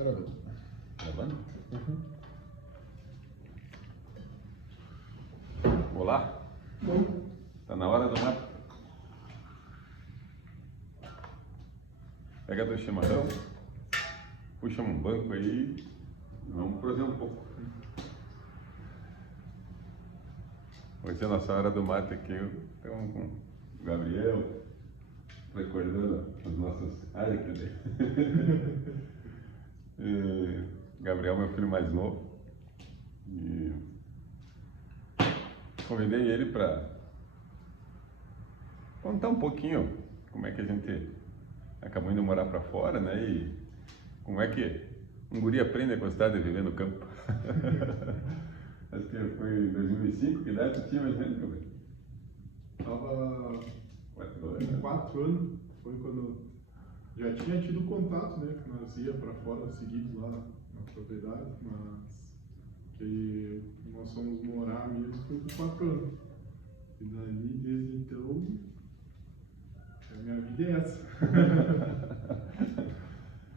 Gravando? Olá? Tá na hora do mapa? Pega teu chimarrão, puxa um banco aí e vamos prosear um pouco. Hoje é a nossa hora do mate aqui, estamos com o Gabriel, recordando as nossas artes. Gabriel, meu filho mais novo, e convidei ele para contar um pouquinho como é que a gente acabou indo morar para fora, né? E como é que um guri aprende a gostar de viver no campo. Acho que foi em 2005, que idade tu tinha mais ou menos, Gabriel? Tava 4 anos. com 4 anos, foi quando já tinha tido contato, né, que nós ia para fora seguidos lá na propriedade, mas que nós fomos morar mesmo foi com 4 anos. E dali, desde então, a minha vida é essa.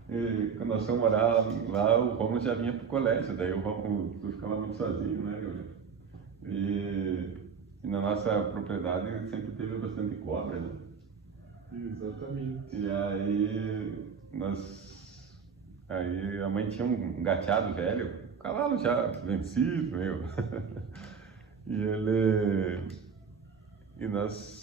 E quando nós fomos morar lá, o Romulo já vinha pro colégio, daí o Romulo ficava muito sozinho, né, Gabriel? E na nossa propriedade sempre teve bastante cobra, né? Exatamente. E aí a mãe tinha um gateado velho, um cavalo já vencido, meu. E nós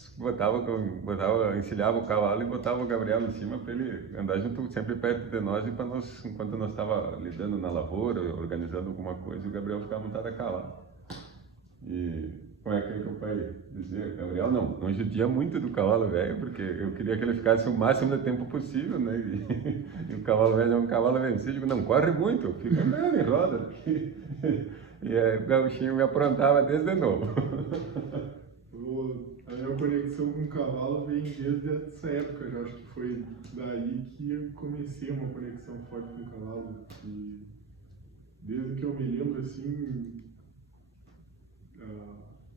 encilhava o cavalo e botava o Gabriel em cima para ele andar junto, sempre perto de nós, e para nós, enquanto nós estava lidando na lavoura, organizando alguma coisa, o Gabriel ficava montado a cavalo. E como é que o pai dizia? Gabriel, não judia muito do cavalo velho, porque eu queria que ele ficasse o máximo de tempo possível, né? E o cavalo velho é um cavalo vencido, digo, não corre muito, fica andando em roda. E o gauchinho me aprontava desde novo. A minha conexão com o cavalo vem desde essa época, eu acho que foi daí que eu comecei uma conexão forte com o cavalo. E desde que eu me lembro, assim,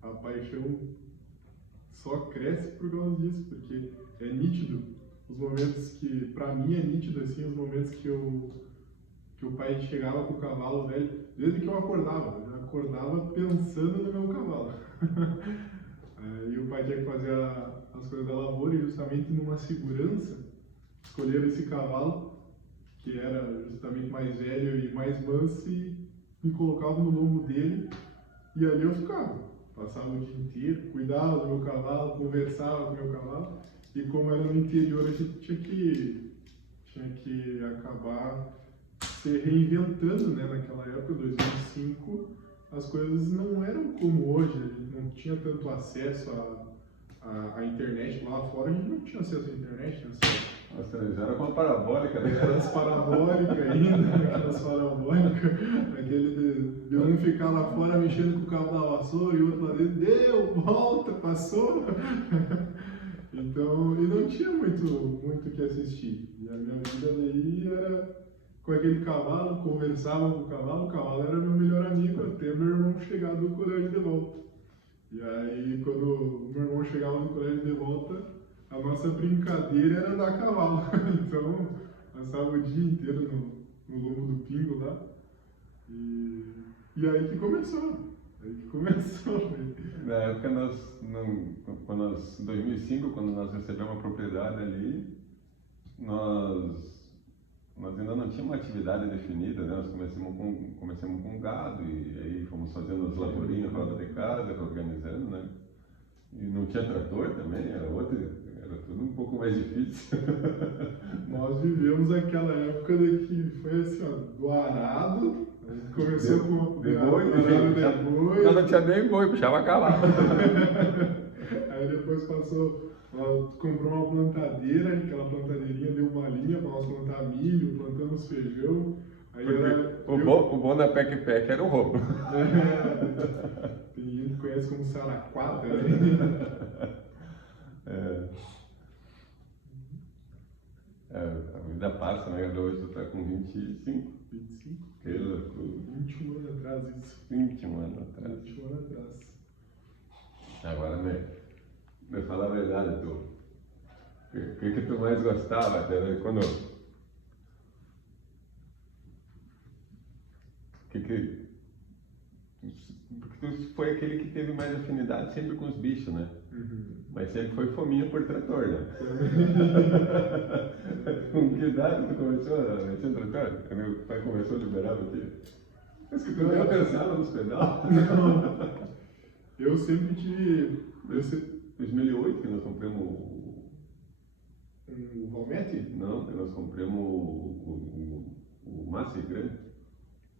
a paixão só cresce por causa disso, porque é nítido os momentos que, pra mim é nítido, assim, os momentos que o pai chegava com o cavalo velho, desde que eu acordava pensando no meu cavalo. E o pai tinha que fazer as coisas da lavoura, e justamente numa segurança, escolheram esse cavalo, que era justamente mais velho e mais manso, e me colocavam no lombo dele, e ali eu ficava. Passava o dia inteiro, cuidava do meu cavalo, conversava com o meu cavalo, e como era no interior, a gente tinha que acabar se reinventando, né? Naquela época, 2005, as coisas não eram como hoje, a gente não tinha tanto acesso à internet lá fora, a gente não tinha acesso à internet, né? Nossa, eles eram com a parabólica, né? Eram as parabólicas ainda, aquelas parabólicas, aquele de um ficar lá fora mexendo com o cabo da vassoura e o outro lá dentro, deu, volta, passou. Então, e não tinha muito o que assistir. E a minha vida daí era com aquele cavalo, conversava com o cavalo era meu melhor amigo, até meu irmão chegar do colégio de volta. E aí, quando o meu irmão chegava do colégio de volta, a nossa brincadeira era andar a cavalo. Então, passava o dia inteiro no lombo do pingo lá. E aí que começou. Na época, em 2005, quando nós recebemos uma propriedade ali, nós ainda não tínhamos uma atividade definida, né? Nós começamos com gado, e aí fomos fazendo as lavourinhas fora de casa, organizando, né? E não tinha trator também, era tudo um pouco mais difícil. Nós vivemos aquela época de que foi assim, ó, do arado, a gente começou com de boi, de boi. Não tinha nem boi, puxava cavalo. Aí depois comprou uma plantadeira, aquela plantadeirinha deu uma linha para nós plantar milho, plantamos feijão. Aí o bom da Pec era o roubo. Tem gente que conhece como saraquata, né? A vida passa, né? Hoje tu tá com 25. 25? Que loucura. 21 anos atrás, isso. 21 anos atrás. 21 anos atrás. Agora, me fala a verdade, tu. O que tu mais gostava? Quando foi aquele que teve mais afinidade sempre com os bichos, né? Mas sempre foi fominha por trator, né? Com que idade tu começou a mexer no trator? Meu pai começou a liberar você. Mas que tu nem pensava nos pedal. Não. Eu sempre tive. Em 2008 que nós compramos Um Valmete? Não, que nós compramos o Massey grande.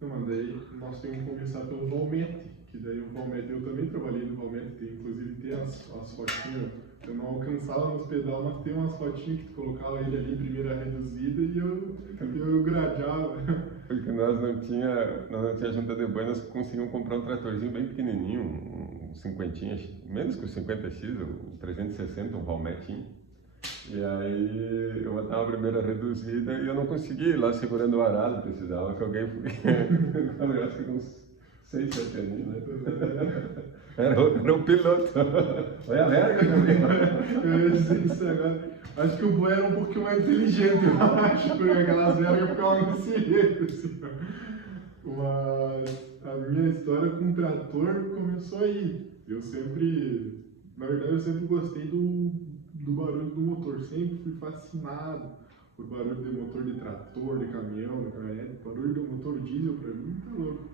Não, mas daí nós temos que começar pelo Valmete, que daí o Valmete, eu também trabalhei no Valmete, inclusive tem as fotinhas, eu não alcançava nos pedal, mas tem umas fotinhas que tu colocava ele ali em primeira reduzida e eu gradeava. Porque nós não tinha junta de boi, nós conseguimos comprar um tratorzinho bem pequenininho, um 50, menos que o 50X, o 360, um Valmetinho. E aí eu botava a primeira reduzida e eu não conseguia ir lá segurando o arado, precisava que alguém eu acho que com uns 6, 7 aninhos, né? Era um piloto. Olha a merda, Eu ia dizer isso agora. Acho que o boi era um pouquinho mais inteligente, eu acho, porque aquelas vergas ficavam desse jeito, assim. Mas a minha história com o trator começou aí. Na verdade, eu sempre gostei do barulho do motor, sempre fui fascinado por barulho de motor de trator, de caminhão, de caminhonete, barulho do motor diesel pra mim tá louco.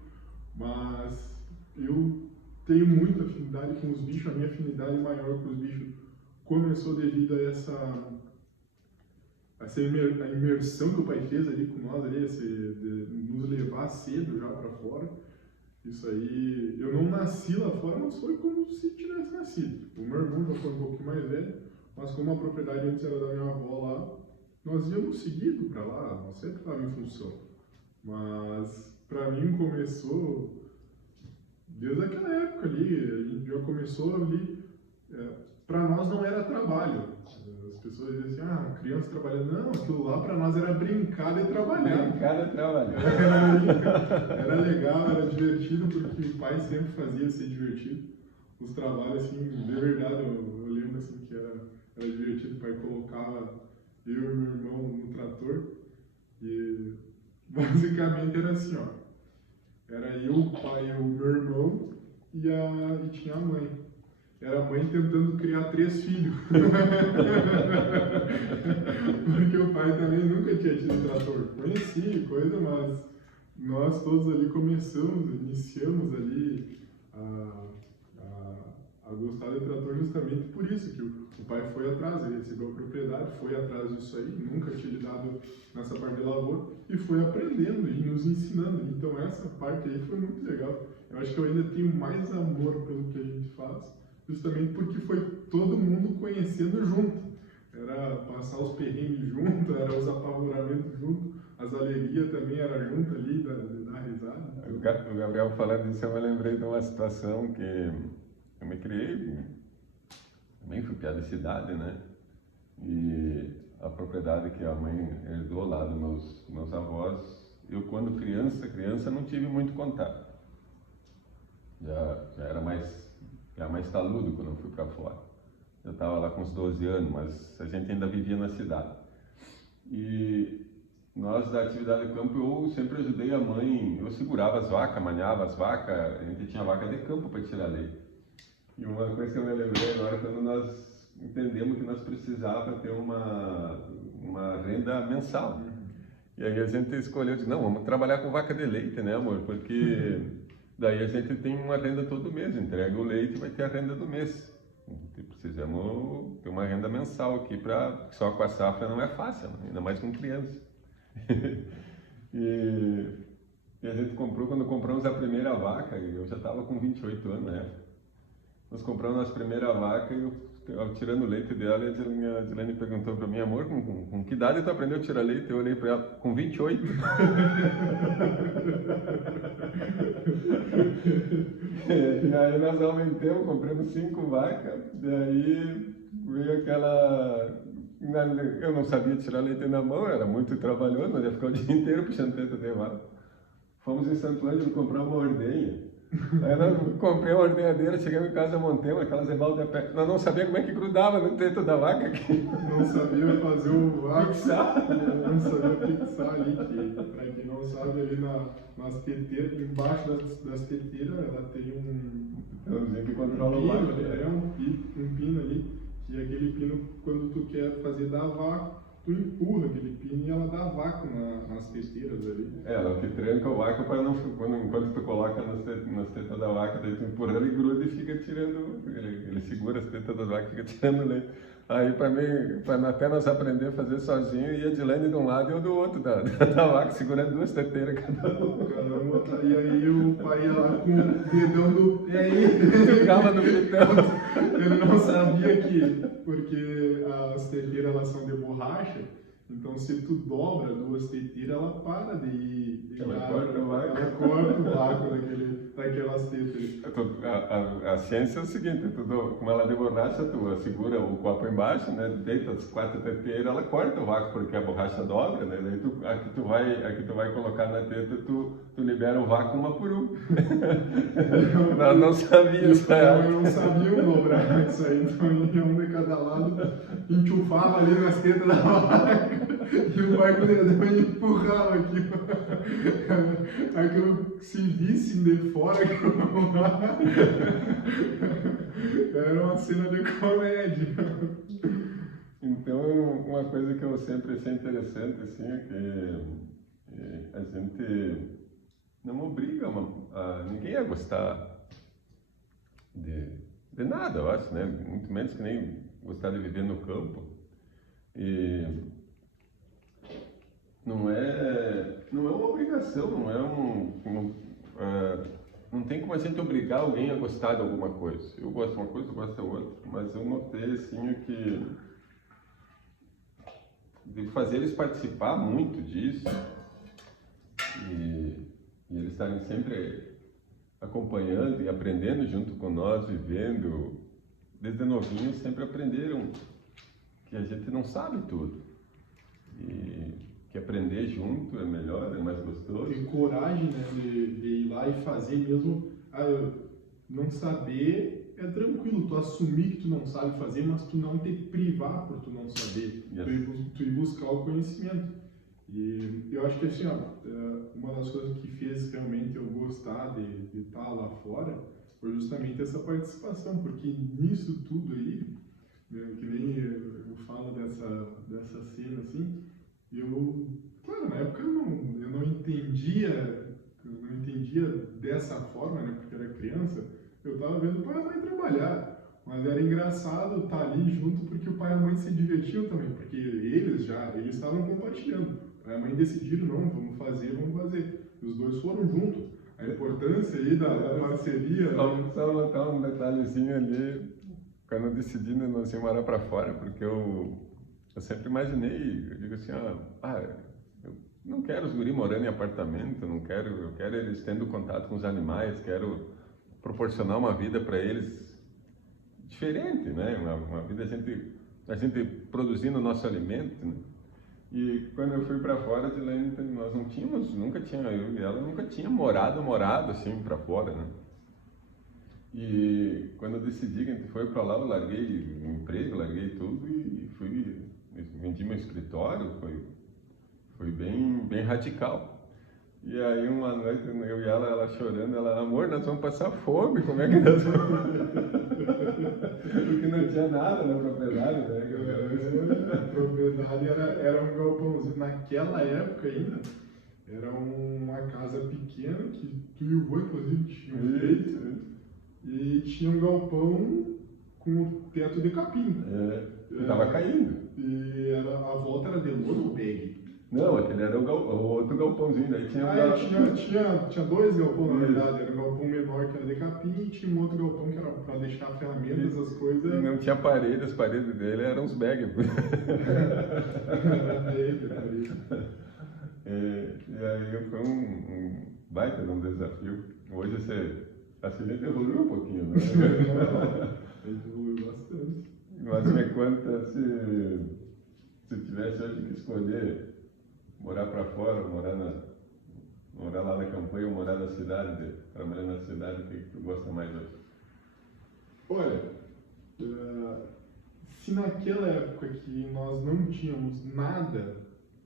Mas eu tenho muita afinidade com os bichos, a minha afinidade maior com os bichos começou devido a essa a imersão que o pai fez ali com nós, ali, de nos levar cedo já para fora. Isso aí, eu não nasci lá fora, mas foi como se tivesse nascido. O meu irmão já foi um pouquinho mais velho, mas como a propriedade antes era da minha avó lá, nós íamos seguido para lá, nós sempre estávamos em função. Mas para mim começou desde aquela época ali, a gente já começou ali, para nós não era trabalho. As pessoas diziam assim, criança trabalhando. Não, aquilo lá para nós era brincar e trabalhar. Brincar e trabalhar. Era legal, era divertido, porque o pai sempre fazia ser divertido. Os trabalhos, assim, de verdade, eu lembro assim, que era divertido. O pai colocava eu e meu irmão no trator e basicamente era assim, ó. Era eu, o pai, o meu irmão e tinha a mãe. Era a mãe tentando criar 3 filhos. Porque o pai também nunca tinha tido trator. Conhecia coisa, mas nós todos ali iniciamos ali a gostar de trator justamente por isso, que o pai foi atrás, ele recebeu a propriedade, foi atrás disso aí, nunca tinha lidado nessa parte de lavoura e foi aprendendo e nos ensinando. Então essa parte aí foi muito legal. Eu acho que eu ainda tenho mais amor pelo que a gente faz, justamente porque foi todo mundo conhecendo junto. Era passar os perrengues junto, era os apavoramentos junto, as alegrias também era junto ali, da risada. O Gabriel falando disso, eu me lembrei de uma situação que eu me criei, também fui piada de cidade, né? E a propriedade que a mãe herdou lá dos meus avós, eu quando criança não tive muito contato. Já era mais taludo quando eu fui para fora. Eu estava lá com uns 12 anos, mas a gente ainda vivia na cidade. E nós, da atividade de campo, eu sempre ajudei a mãe, eu segurava as vacas, manhava as vacas, a gente tinha vaca de campo para tirar leite. E uma coisa que eu me lembrei agora, quando nós entendemos que nós precisávamos ter uma renda mensal. E aí a gente escolheu, disse, não, vamos trabalhar com vaca de leite, né, amor? Porque daí a gente tem uma renda todo mês, entrega o leite e vai ter a renda do mês. Precisamos ter uma renda mensal aqui, só com a safra não é fácil, ainda mais com criança. E a gente quando compramos a primeira vaca, eu já estava com 28 anos na época, nós compramos a primeira vaca e eu tirando o leite dela, e a Dilene perguntou para mim, amor, com que idade tu aprendeu a tirar leite? Eu olhei para ela, com 28. E aí nós aumentamos, compramos 5 vacas, daí veio aquela... Eu não sabia tirar leite na mão, era muito trabalhoso, nós ia ficar o dia inteiro puxando teta de vaca. Fomos em Santo Ângelo comprar uma ordenha. Aí nós comprei uma ordenhadeira, chegamos em casa, montamos aquelas rebaldas de pé. Nós não sabíamos como é que grudava no teto da vaca aqui. Não sabia fazer o vácuo. Fixar. Não sabia fixar ali, que pra quem não sabe, ali nas teteiras, embaixo das teteiras, ela tem Então, que controla o pino, vácuo. um pino ali, que é aquele pino, quando tu quer fazer dar vácuo, tu empurra aquele pino e ela dá vácuo nas teteiras ali. Ela que tranca o vácuo para não, enquanto tu coloca nas tetas da vaca, daí tu empurra, ele gruda e fica tirando, ele segura as tetas da vaca e fica tirando leite. Aí para mim, até nós aprender a fazer sozinho, ia de lane de um lado e eu do outro da vaca, segurando duas teteiras cada um. E aí o pai ia lá com o dedão do. E aí? Ficava no gritão. Ele não sabia que, porque as teteiras elas são de borracha, então se tu dobra duas teteiras, ela para de. Ela corta o vácuo. Ela corta o vácuo daquelas teteiras. A ciência é o seguinte, como ela é de borracha, tu segura o copo embaixo, né, deita as quatro teteiras, ela corta o vácuo porque a borracha dobra, né, daí a que tu vai colocar na teta, tu libera o vácuo uma por uma. Nós não sabíamos. Eu não sabia dobrar isso aí, então ia um de cada lado, enchufava ali nas tetas da vaca e o pai com o dedão empurrava aquilo. Aquilo se visse de fora, era uma cena de comédia. Então, uma coisa que eu sempre achei interessante assim, é que a gente não obriga ninguém a gostar de nada, eu acho, né? Muito menos que nem gostar de viver no campo. E não é uma obrigação, não tem como a gente obrigar alguém a gostar de alguma coisa. Eu gosto de uma coisa, eu gosto da outra, mas eu notei assim que de fazer eles participar muito disso e eles estarem sempre acompanhando e aprendendo junto com nós, vivendo, desde novinhos sempre aprenderam que a gente não sabe tudo e que aprender junto é melhor, é mais gostoso. Ter coragem, né, de ir lá e fazer mesmo. Não saber é tranquilo, tu assumir que tu não sabe fazer, mas tu não te privar por tu não saber, tu ir buscar o conhecimento. E eu acho que assim, uma das coisas que fez realmente eu gostar de estar lá fora foi justamente essa participação, porque nisso tudo aí, né, que nem eu falo dessa cena assim, claro, na época eu não entendia dessa forma, né, porque era criança, eu estava vendo o pai e a mãe trabalhar. Mas era engraçado estar ali junto porque o pai e a mãe se divertiam também, porque eles estavam compartilhando. O pai e a mãe decidiram, não, vamos fazer. E os dois foram juntos. A importância aí da parceria... Só botar um detalhezinho ali, quando eu decidi nós íamos morar para fora, porque eu sempre imaginei, eu digo assim, eu não quero os guri morando em apartamento, eu quero eles tendo contato com os animais, quero proporcionar uma vida para eles diferente, né? Uma vida a gente produzindo o nosso alimento, né? E quando eu fui para fora de lá, nós eu e ela nunca tinha morado assim para fora, né? E quando eu decidi que a gente foi para lá, eu larguei o emprego, larguei tudo e vendi meu escritório, foi bem radical. E aí uma noite eu e ela chorando, amor, nós vamos passar fome, como é que nós vamos? Porque não tinha nada na propriedade, né? A propriedade era um galpãozinho, naquela época ainda, era uma casa pequena que tu e o vô, inclusive, tinham feito, e tinha um galpão com o teto de capim. Estava caindo. E a volta era de lona ou bag? Não, aquele era o outro galpãozinho, daí tinha tinha dois galpões na verdade, era um galpão menor que era de capim e tinha um outro galpão que era para deixar ferramentas, essas coisas. E não tinha parede, as paredes dele eram uns bags. E aí foi um baita de um desafio. Hoje a gente evoluiu um pouquinho, né? Evoluiu bastante. Mas me conta se tivesse hoje que escolher morar para fora, morar Morar lá na campanha ou morar na cidade, trabalhar na cidade, o que tu gosta mais hoje? Olha, se naquela época que nós não tínhamos nada,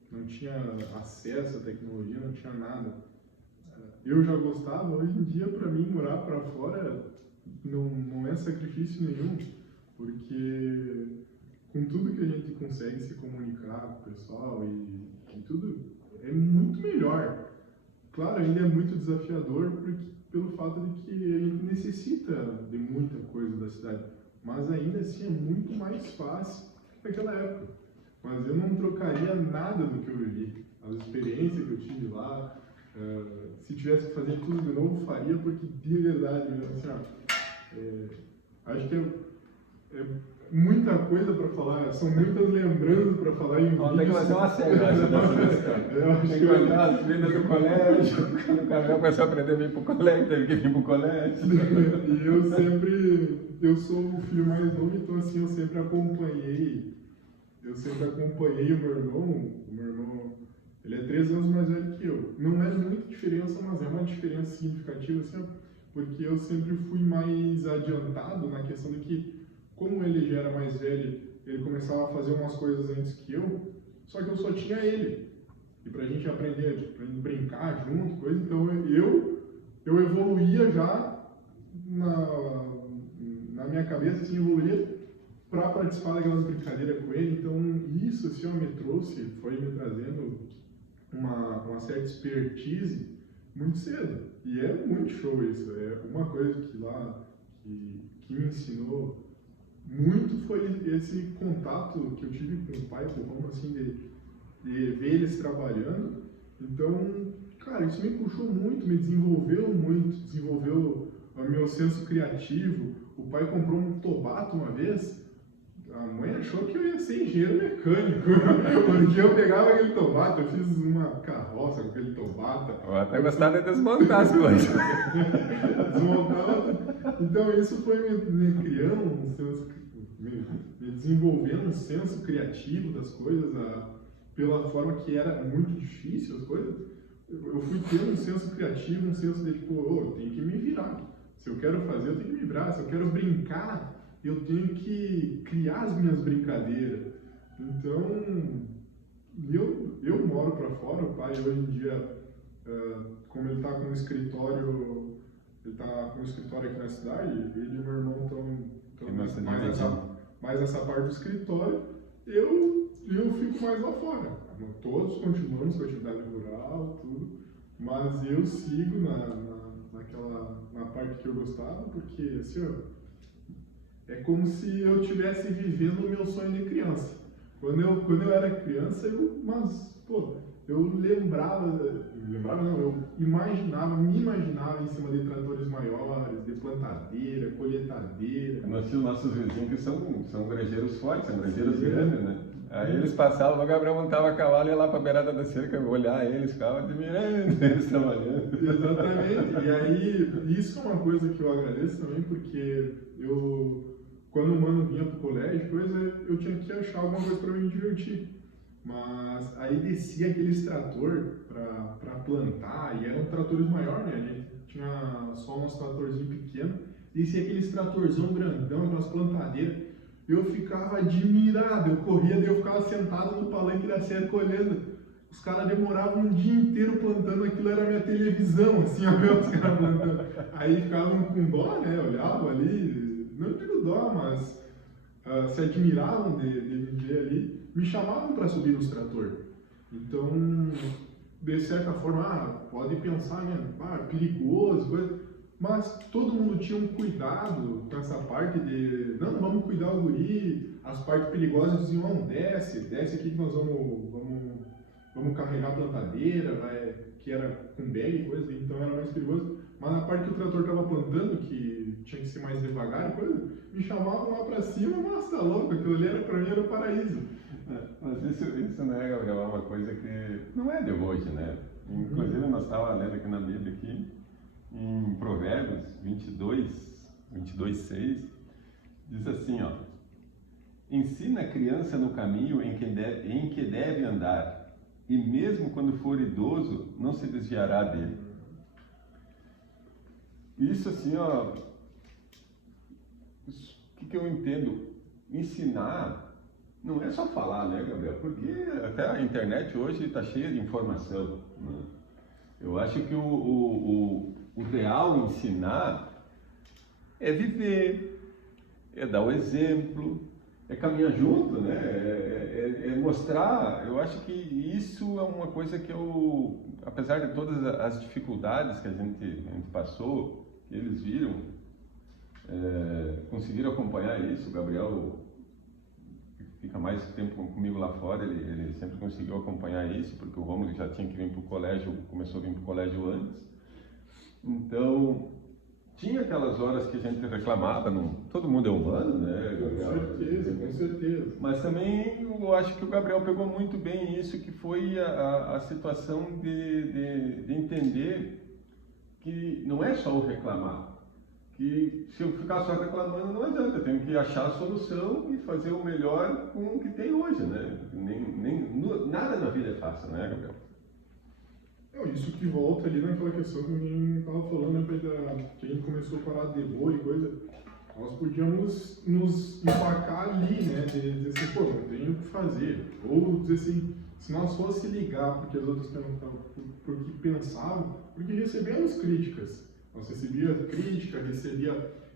não tinha acesso à tecnologia, não tinha nada, eu já gostava. Hoje em dia, para mim, morar para fora não é sacrifício nenhum, porque com tudo que a gente consegue se comunicar com o pessoal e tudo, é muito melhor. Claro, ainda é muito desafiador pelo fato de que a gente necessita de muita coisa da cidade, mas ainda assim é muito mais fácil que naquela época. Mas eu não trocaria nada do que eu vivi, as experiências que eu tive lá. Se tivesse que fazer tudo de novo, faria, porque de verdade, assim, acho que é muita coisa para falar, são muitas lembranças para falar em Tem que fazer uma série, eu acho. Tem que contar as vidas do colégio, o Gabriel começou a aprender a vir para o colégio, teve que vir para o colégio. E eu sou o filho mais novo, então assim, eu sempre acompanhei o meu irmão, ele é 3 anos mais velho que eu. Não é muita diferença, mas é uma diferença significativa, assim, porque eu sempre fui mais adiantado na questão de que, como ele já era mais velho, ele começava a fazer umas coisas antes que eu, só que eu só tinha ele. E pra gente aprender, pra gente brincar junto, coisa, então eu evoluía já na minha cabeça, assim, evoluía para participar daquelas brincadeiras com ele. Então isso, assim, foi me trazendo uma certa expertise muito cedo. E é muito show isso. É uma coisa que lá que me ensinou muito foi esse contato que eu tive com o pai, com o Romo, assim, de ver eles trabalhando. Então, cara, isso me puxou muito, me desenvolveu muito, desenvolveu o meu senso criativo. O pai comprou um Tobato uma vez. A mãe achou que eu ia ser engenheiro mecânico, porque eu pegava aquele Tobato, eu fiz uma carroça com aquele Tobato. Eu até gostava de desmontar as coisas. Desmontava. Então isso foi me criando um senso, me desenvolvendo um senso criativo das coisas, pela forma que era muito difícil as coisas. Eu fui tendo um senso criativo, um senso de tipo, eu tenho que me virar. Se eu quero fazer, eu tenho que me virar. Se eu quero brincar, eu tenho que criar as minhas brincadeiras. Então, eu moro para fora. O pai hoje em dia, como ele está com um escritório, aqui na cidade, ele e meu irmão estão mais essa parte do escritório. Eu fico mais lá fora. Todos continuamos com a atividade rural, tudo, mas eu sigo na parte que eu gostava, porque assim, é como se eu estivesse vivendo o meu sonho de criança. Quando eu era criança, eu me imaginava em cima de tratores maiores, de plantadeira, colheitadeira. Nós tínhamos nossos vizinhos que são grangeiros fortes, são grangeiros grandes, né? Aí eles passavam, o Gabriel montava a cavalo e ia lá para a beirada da cerca, olhar eles, ficava admirando eles trabalhando. Exatamente. E aí, isso é uma coisa que eu agradeço também, porque quando o mano vinha pro colégio, eu tinha que achar alguma coisa para me divertir. Mas aí descia aqueles trator para plantar, e eram tratores maiores, né? A gente tinha só uns tratorzinho pequeno, descia aqueles tratorzão grandão, aquelas plantadeiras. Eu ficava admirado, eu corria, daí eu ficava sentado no palanque da cerca olhando. Os caras demoravam um dia inteiro plantando, aquilo era a minha televisão, assim, ó, ver os caras plantando. Aí ficavam com dó, né? Olhavam ali, não digo dó, mas se admiravam de me ver ali, me chamavam para subir nos trator. Então, de certa forma, pode pensar, né? Perigoso, coisa. Mas todo mundo tinha um cuidado com essa parte de, não, vamos cuidar do guri, as partes perigosas diziam, não, desce aqui que nós vamos carregar a plantadeira, que era com bag e coisa, então era mais perigoso. Mas na parte que o trator estava plantando, que tinha que ser mais devagar e coisa, me chamavam lá para cima, mas tá louco, aquilo ali para mim era o paraíso. Mas isso, né, Gabriel, é uma coisa que não é de hoje, né? Inclusive nós estávamos lendo aqui na Bíblia, aqui, em Provérbios 22:6, diz assim, ó: ensina a criança no caminho em que deve andar, e mesmo quando for idoso, não se desviará dele. Isso assim, ó, o que eu entendo? Ensinar não é só falar, né, Gabriel? Porque até a internet hoje está cheia de informação, né? Eu acho que o real ensinar é viver, é dar o exemplo, é caminhar junto, né? É mostrar. Eu acho que isso é uma coisa que eu, apesar de todas as dificuldades que a gente passou, que eles viram, conseguiram acompanhar isso. O Gabriel fica mais tempo comigo lá fora, ele sempre conseguiu acompanhar isso, porque o Rômulo já tinha que vir para o colégio, começou a vir para o colégio antes. Então, tinha aquelas horas que a gente reclamava, todo mundo é humano, né, Gabriel? Com certeza. Mas também eu acho que o Gabriel pegou muito bem isso, que foi a situação de entender que não é só o reclamar. Que se eu ficar só reclamando não adianta, eu tenho que achar a solução e fazer o melhor com o que tem hoje, né? Nada na vida é fácil, né, Gabriel? Isso que volta ali naquela questão que a gente estava falando, né, que a gente começou a parar de boa e coisa, nós podíamos nos empacar ali, né, de dizer assim, pô, não tenho o que fazer, ou dizer assim, se nós fosse ligar porque as outras porque pensavam, porque recebemos críticas, nós recebíamos crítica,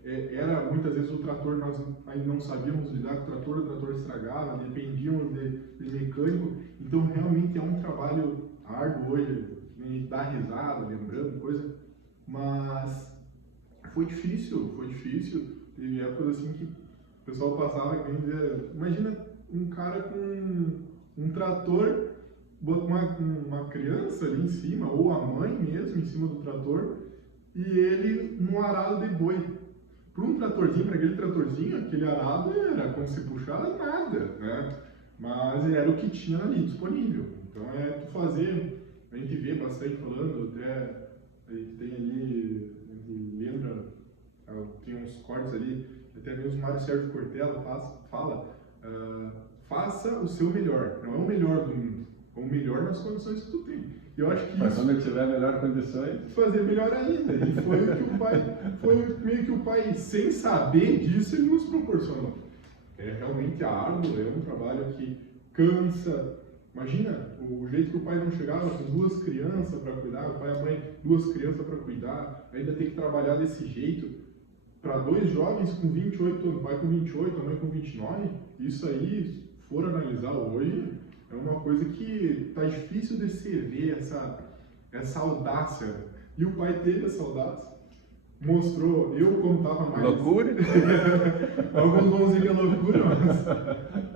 era muitas vezes o trator, nós ainda não sabíamos lidar com o trator estragava, dependíamos de mecânico, então realmente é um trabalho árduo hoje, a gente dá risada, lembrando, coisa, mas foi difícil, teve épocas assim que o pessoal passava e dizia, imagina um cara com um trator, uma criança ali em cima, ou a mãe mesmo em cima do trator, e ele num arado de boi. Para um tratorzinho, para aquele tratorzinho, aquele arado era como se puxar nada, né? Mas era o que tinha ali disponível. Então tu fazer. A gente vê bastante falando, até a gente tem ali, a gente lembra, tem uns cortes ali, até mesmo o Mário Sérgio Cortella fala, faça o seu melhor, não é o melhor do mundo, é o melhor nas condições que tu tem. E eu acho que isso, quando eu tiver melhor condições, fazer melhor ainda, e foi o que o pai, foi meio que o pai, sem saber disso, ele nos proporcionou. É realmente árduo, é um trabalho que cansa. Imagina o jeito que o pai não chegava com 2 crianças para cuidar, o pai e a mãe 2 crianças para cuidar, ainda tem que trabalhar desse jeito. Para 2 jovens com 28 anos, o pai com 28, a mãe com 29, isso aí, se for analisar hoje, é uma coisa que está difícil de se ver, essa audácia. E o pai teve essa audácia. Mostrou, eu como estava mais... Loucura? Alguns vão dizer que é loucura,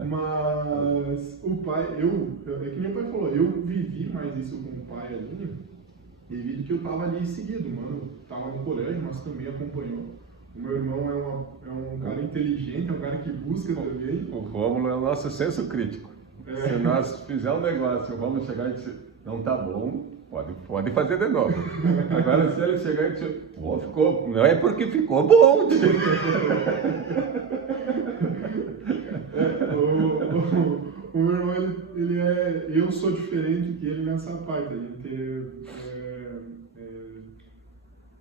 mas o pai, é que meu pai falou, eu vivi mais isso com o pai ali, devido que eu estava ali seguido, mano, estava no colégio, mas também acompanhou. O meu irmão é um cara inteligente, é um cara que busca também. O Rômulo é o nosso senso crítico. Se nós fizermos um negócio, o Rômulo chegar e dizer, não tá bom, pode fazer de novo. Agora, se ele chegar e dizer, ficou, não é porque ficou bom. O meu irmão, eu sou diferente que ele nessa parte. A gente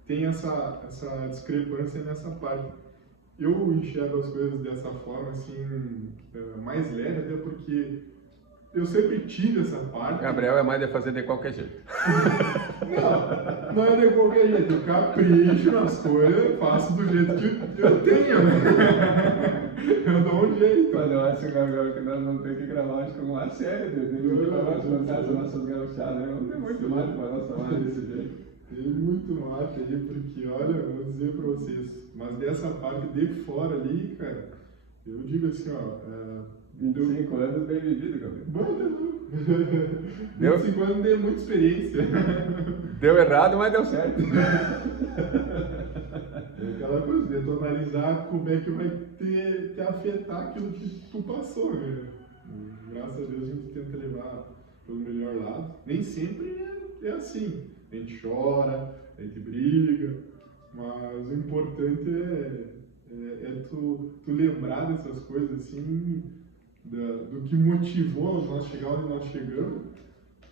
tem essa discrepância nessa parte. Eu enxergo as coisas dessa forma, assim, mais leve, até porque eu sempre tive essa parte. Gabriel é mais de fazer de qualquer jeito. Não é de qualquer jeito. Eu capricho nas coisas, faço do jeito que eu tenho, né? Eu dou um jeito. Mas eu acho, Gabriel, que nós vamos ter que gravar uma série de as nossas gauchadas, né? Não tem muito mais para nós falar desse jeito. Tem muito mate ali, porque olha, vou dizer pra vocês, mas dessa parte de fora ali, cara, eu digo assim, ó. 25 anos bem vivido, Gabriel. Bom, 25 anos deu muita experiência. Deu errado, mas deu certo. É aquela coisa, de tu analisar como é que vai te afetar aquilo que tu passou, né? Graças a Deus a gente tenta levar pelo melhor lado. Nem sempre é assim. A gente chora, a gente briga, mas o importante é tu lembrar dessas coisas assim, do que motivou nós chegar onde nós chegamos,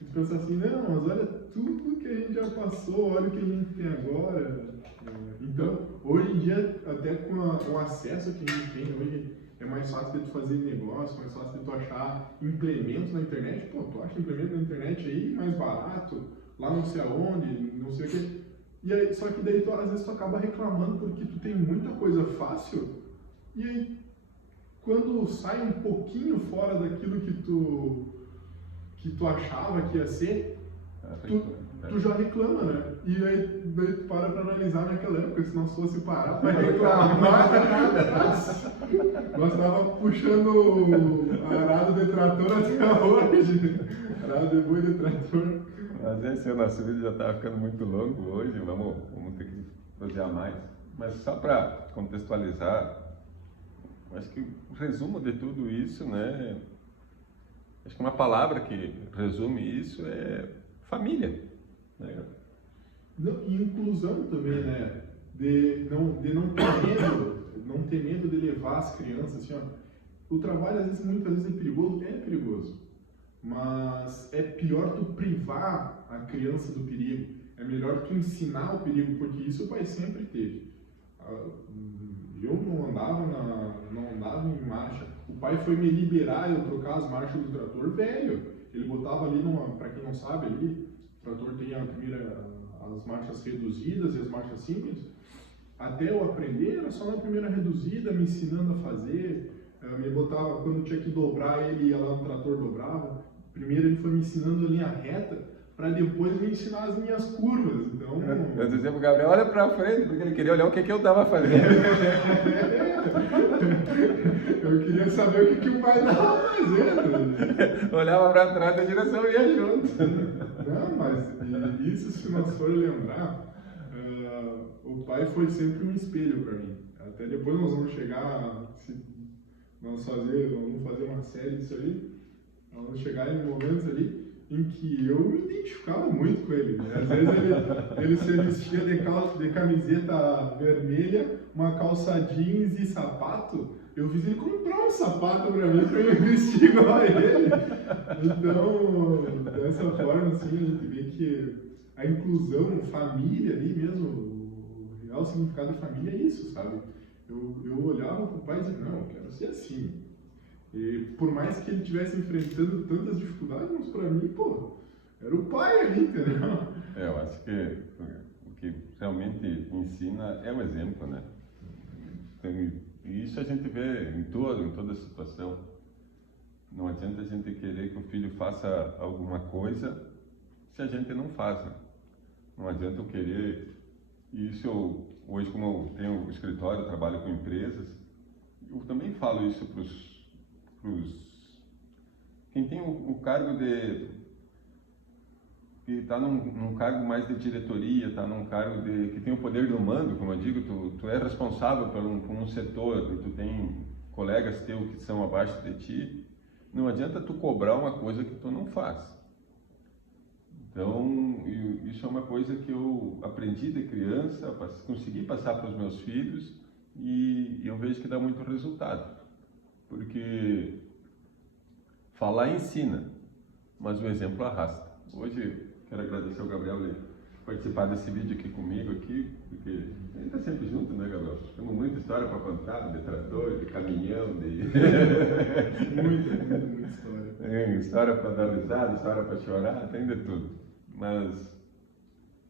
E tu pensa assim, não, mas olha tudo que a gente já passou, olha o que a gente tem agora. Então, hoje em dia, até com o acesso que a gente tem hoje, é mais fácil de tu fazer negócio, mais fácil de tu achar implementos na internet. Pô, tu acha implemento na internet aí mais barato, lá não sei aonde, não sei o quê. E aí, só que daí tu, às vezes tu acaba reclamando porque tu tem muita coisa fácil, e aí quando sai um pouquinho fora daquilo que tu achava que ia ser, tu já reclama, né? E aí daí tu para pra analisar naquela época, se nós fosse parar pra reclamar, nós tava puxando arado de trator até hoje. Arado de boi de trator. Mas esse o nosso vídeo já está ficando muito longo hoje, vamos ter que fazer a mais. Mas só para contextualizar, acho que o resumo de tudo isso, né? Acho que uma palavra que resume isso é família. Né? E inclusão também, né? De não ter medo de levar as crianças, assim, ó. O trabalho, às vezes, muitas vezes é perigoso. Mas é pior tu privar a criança do perigo. É melhor tu ensinar o perigo, porque isso o pai sempre teve. Eu não andava em marcha. O pai foi me liberar eu trocar as marchas do trator velho. Ele botava ali, para quem não sabe, ali, o trator tem as marchas reduzidas e as marchas simples. Até eu aprender, era só na primeira reduzida, me ensinando a fazer. Me botava, quando tinha que dobrar, ele ia lá no trator, dobrava. Primeiro ele foi me ensinando a linha reta, para depois me ensinar as minhas curvas. Então, eu dizia pro Gabriel, olha para frente, porque ele queria olhar o que eu estava fazendo. Eu queria saber o que o pai estava fazendo. Olhava para trás da direção e ia junto. Não, mas isso, se nós for lembrar, o pai foi sempre um espelho para mim. Até depois nós vamos chegar, vamos fazer uma série disso aí, nós vamos chegar em momentos ali em que eu me identificava muito com ele. Né? Às vezes ele se vestia de camiseta vermelha, uma calça jeans e sapato. Eu fiz ele comprar um sapato para mim, para eu vestir igual a ele. Então, dessa forma, assim, a gente vê que a inclusão, família ali mesmo, o real significado de família é isso, sabe? Eu olhava para o pai e dizia, não, eu quero ser assim. E por mais que ele estivesse enfrentando tantas dificuldades, mas para mim, pô, era o pai ali, entendeu? Eu acho que o que realmente ensina é o exemplo, né? E isso a gente vê em toda situação. Não adianta a gente querer que o filho faça alguma coisa se a gente não faz. Né? Não adianta eu querer. E isso hoje, como eu tenho o escritório, eu trabalho com empresas, eu também falo isso para quem tem o cargo que está num cargo mais de diretoria, está num cargo que tem o poder do mando, como eu digo, tu é responsável por um setor, e tu tem colegas teus que são abaixo de ti, não adianta tu cobrar uma coisa que tu não faz. Então, isso é uma coisa que eu aprendi de criança, consegui passar para os meus filhos e eu vejo que dá muito resultado. Porque falar ensina, mas o exemplo arrasta. Hoje quero agradecer ao Gabriel por participar desse vídeo aqui comigo, porque a gente está sempre junto, né, Gabriel? Temos muita história para contar, de trator, de caminhão, muita história. História para dar risada, história para chorar, tem de tudo. Mas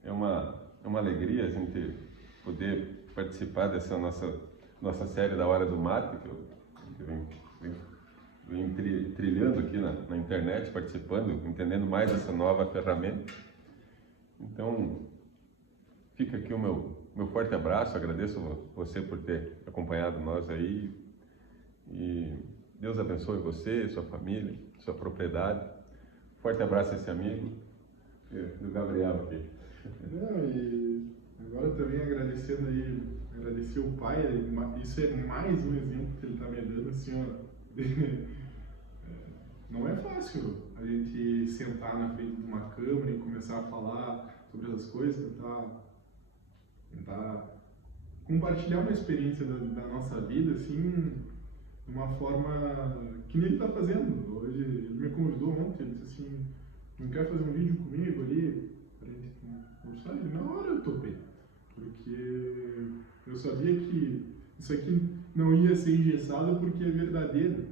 é uma alegria a gente poder participar dessa nossa série da Hora do Mate, que vem trilhando aqui na internet, participando, entendendo mais essa nova ferramenta. Então, fica aqui o meu forte abraço, agradeço você por ter acompanhado nós aí, e Deus abençoe você, sua família, sua propriedade. Forte abraço a esse amigo, do Gabriel aqui. E agora também agradecer o pai, isso é mais um exemplo que ele está me dando, assim, ó, não é fácil a gente sentar na frente de uma câmera e começar a falar sobre essas coisas, tentar compartilhar uma experiência da nossa vida, assim, de uma forma que nem ele está fazendo. Hoje ele me convidou ontem, ele disse assim, não quer fazer um vídeo comigo ali, pra gente conversar? E na hora eu topei. Porque eu sabia que isso aqui não ia ser engessado porque é verdadeiro.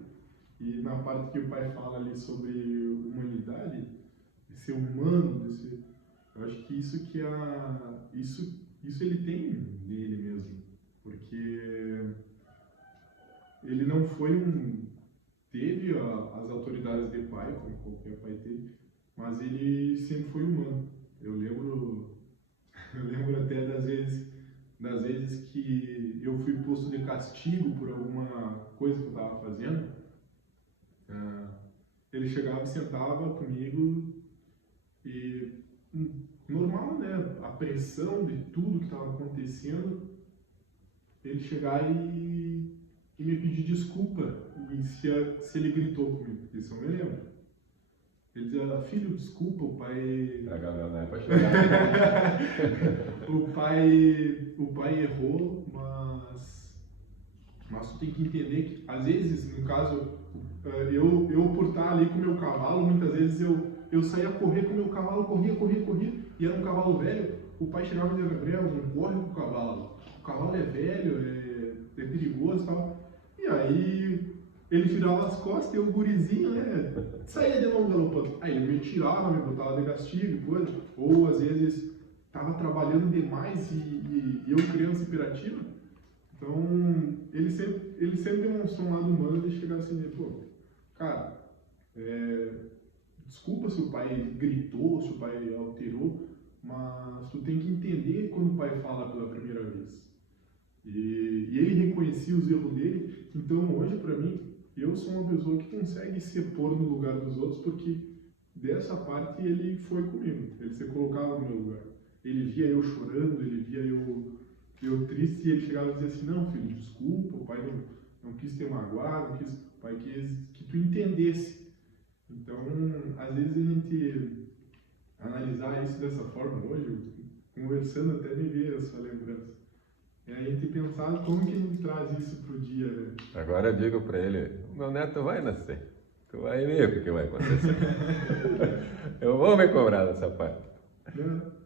E na parte que o pai fala ali sobre humanidade, de ser humano, eu acho que isso que isso ele tem nele mesmo. Porque ele não foi teve as autoridades de pai, como qualquer pai teve, mas ele sempre foi humano. Eu lembro até das vezes que eu fui posto de castigo por alguma coisa que eu estava fazendo. Ele chegava e sentava comigo e normal, né? A pressão de tudo que estava acontecendo, ele chegar e me pedir desculpa e se ele gritou comigo, isso eu me lembro. Ele dizia, filho, desculpa, o pai... Não é pra chorar. o pai errou, mas tu tem que entender que, às vezes, no caso, eu por estar ali com o meu cavalo, muitas vezes eu saía a correr com o meu cavalo, corria, e era um cavalo velho, o pai chegava e dizia, Gabriel, não corre com o cavalo é velho, é perigoso e tal. E aí ele virava as costas e o gurizinho, né, saía de novo galopando. Aí ele me tirava, me botava de castigo, coisa. Ou às vezes estava trabalhando demais e eu criança hiperativa. Então ele sempre demonstrou um lado humano de chegar assim, pô, cara, desculpa se o pai gritou, se o pai alterou, mas tu tem que entender quando o pai fala pela primeira vez. E ele reconhecia os erros dele. Então hoje, para mim, eu sou uma pessoa que consegue se pôr no lugar dos outros, porque dessa parte ele foi comigo, ele se colocava no meu lugar. Ele via eu chorando, ele via eu triste, e ele chegava e dizia assim, não filho, desculpa, o pai não quis ter magoado, o pai quis que tu entendesse. Então, às vezes a gente analisar isso dessa forma hoje, conversando até me ver essa lembrança. E aí a gente pensar como que a gente traz isso pro dia, né? Agora eu digo para ele, meu neto vai nascer. Tu vai ver o que vai acontecer. Eu vou me cobrar dessa parte.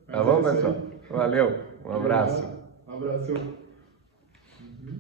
Tá bom, pessoal? Valeu. Um abraço. Um abração. Uhum.